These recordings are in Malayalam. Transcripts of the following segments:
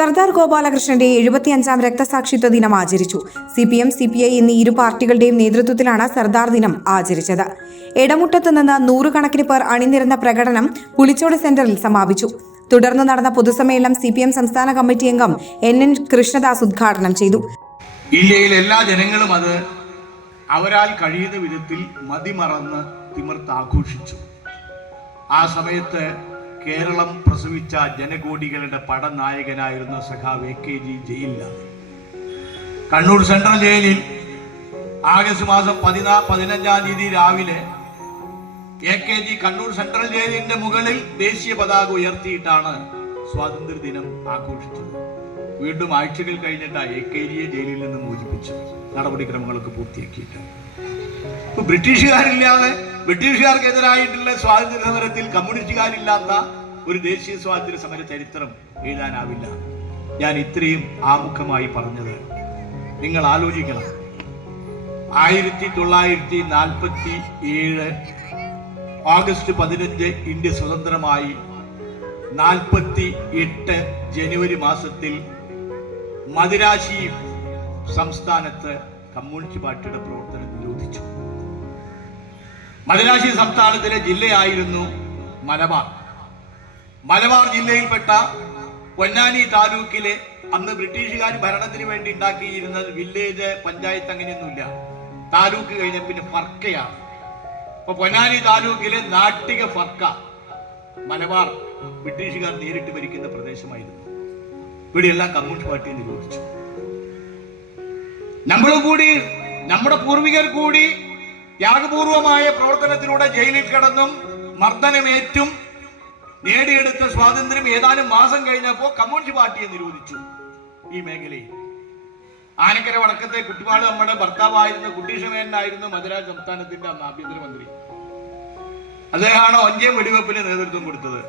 സർദാർ ഗോപാലകൃഷ്ണന്റെ എഴുപത്തിയഞ്ചാം രക്തസാക്ഷിത്വ ദിനം ആചരിച്ചു. C P M C P I എന്നീ ഇരു പാർട്ടികളുടെയും നേതൃത്വത്തിലാണ് സർദാർ ദിനം ആചരിച്ചത്. എടമുട്ടത്ത് നിന്ന് നൂറുകണക്കിന് പേർ അണിനിരന്ന പ്രകടനം പുളിച്ചോട് സെന്ററിൽ സമാപിച്ചു. തുടർന്ന് നടന്ന പൊതുസമ്മേളനം സി പി എം സംസ്ഥാന കമ്മിറ്റി അംഗം എൻ. എൻ. കൃഷ്ണദാസ് ഉദ്ഘാടനം ചെയ്തു. എല്ലാ ജനങ്ങളും അത് അവരാൽ കഴിയുന്ന വിധത്തിൽ മതിമറന്ന് തിമിർത്ത് ആഘോഷിച്ചു. ആ സമയത്ത് കേരളം പ്രസവിച്ച ജനകോടികളുടെ പടനായകനായിരുന്ന സഖാവ് എ കെ ജി ജയിലിലാണ്. കണ്ണൂർ സെൻട്രൽ ജയിലിൽ ആഗസ്റ്റ് മാസം പതിനാ പതിനഞ്ചാം തീയതി രാവിലെ A K G Kannur central ജയിലിന്റെ മുകളിൽ ദേശീയ പതാക ഉയർത്തിയിട്ടാണ് സ്വാതന്ത്ര്യദിനം ആഘോഷിച്ചത്. വീണ്ടും ആഴ്ചകൾ കഴിഞ്ഞിട്ടാണ് എ കെ ജിയെ ജയിലിൽ നിന്ന് മോചിപ്പിച്ചത്. നടപടിക്രമങ്ങളൊക്കെ പൂർത്തിയാക്കിയിട്ട് ഇപ്പൊ ബ്രിട്ടീഷുകാരില്ലാതെ ബ്രിട്ടീഷുകാർക്കെതിരായിട്ടുള്ള സ്വാതന്ത്ര്യ സമരത്തിൽ കമ്മ്യൂണിസ്റ്റുകാരില്ലാത്ത ഒരു ദേശീയ സ്വാതന്ത്ര്യ സമര ചരിത്രം എഴുതാനാവില്ല. ഞാൻ ഇത്രയും ആമുഖമായി പറഞ്ഞത് നിങ്ങൾ ആലോചിക്കണം. ആയിരത്തി തൊള്ളായിരത്തി നാൽപ്പത്തി ഏഴ് ഓഗസ്റ്റ് പതിനഞ്ച് ഇന്ത്യ സ്വതന്ത്രമായി നാൽപ്പത്തി എട്ട് ജനുവരി മാസത്തിൽ മദിരാശി സംസ്ഥാനത്ത് കമ്മ്യൂണിസ്റ്റ് പാർട്ടിയുടെ പ്രവർത്തനം നിരോധിച്ചു. മദിരാശി സംസ്ഥാനത്തിലെ ജില്ലയായിരുന്നു മലബാർ. മലബാർ ജില്ലയിൽപ്പെട്ട പൊന്നാനി താലൂക്കിലെ അന്ന് ബ്രിട്ടീഷുകാർ ഭരണത്തിന് വേണ്ടി ഉണ്ടാക്കിയിരുന്ന വില്ലേജ് പഞ്ചായത്ത് അങ്ങനെയൊന്നുമില്ല. താലൂക്ക് കഴിഞ്ഞ പിന്നെ ഫർക്കയാണ്. അപ്പൊ പൊന്നാനി താലൂക്കിലെ നാട്ടിക ഫർക്ക മലബാർ ബ്രിട്ടീഷുകാർ നേരിട്ട് ഭരിക്കുന്ന പ്രദേശമായിരുന്നു. ഇവിടെയെല്ലാം കമ്മ്യൂണിസ്റ്റ് പാർട്ടിയെ നിരോധിച്ചു. നമ്മൾ കൂടി നമ്മുടെ പൂർവികർ കൂടി ത്യാഗപൂർവമായ പ്രവർത്തനത്തിലൂടെ ജയിലിൽ കിടന്നും മർദ്ദനമേറ്റും നേടിയെടുത്ത സ്വാതന്ത്ര്യം ഏതാനും മാസം കഴിഞ്ഞപ്പോൾ കമ്മ്യൂണിസ്റ്റ് പാർട്ടിയെ നിരോധിച്ചു ഈ മേഖലയിൽ. ആനക്കര വടക്കത്തെ കുട്ടിപ്പാട് നമ്മുടെ ഭർത്താവായിരുന്ന കുട്ടീഷമേനായിരുന്നു മദ്രാസ് സംസ്ഥാനത്തിന്റെ അന്ന് ആഭ്യന്തരമന്ത്രി. അദ്ദേഹമാണ് ഒഞ്ചയം വെടിവെപ്പിന് നേതൃത്വം കൊടുത്തത്.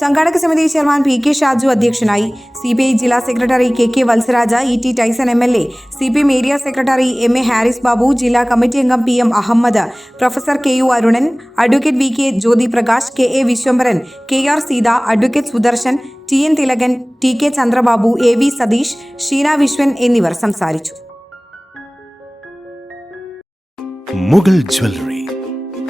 സംഘാടക സമിതി ചെയർമാൻ പി കെ ഷാജു അധ്യക്ഷനായി. സി പി ഐ ജില്ലാ secretary K K Valsaraj E T Tyson M L A C P M area secretary M A Harris Babu ജില്ലാ കമ്മിറ്റി അംഗം P M Ahmed professor K U Arunan advocate V K Jyothi Prakash K A Vishwambharan K R Seetha advocate Sudarshan T N Thilakan T K Chandrababu A V Satheesh Sheena Viswan എന്നിവർ സംസാരിച്ചു. മുഗൾ ജ്വല്ലറി.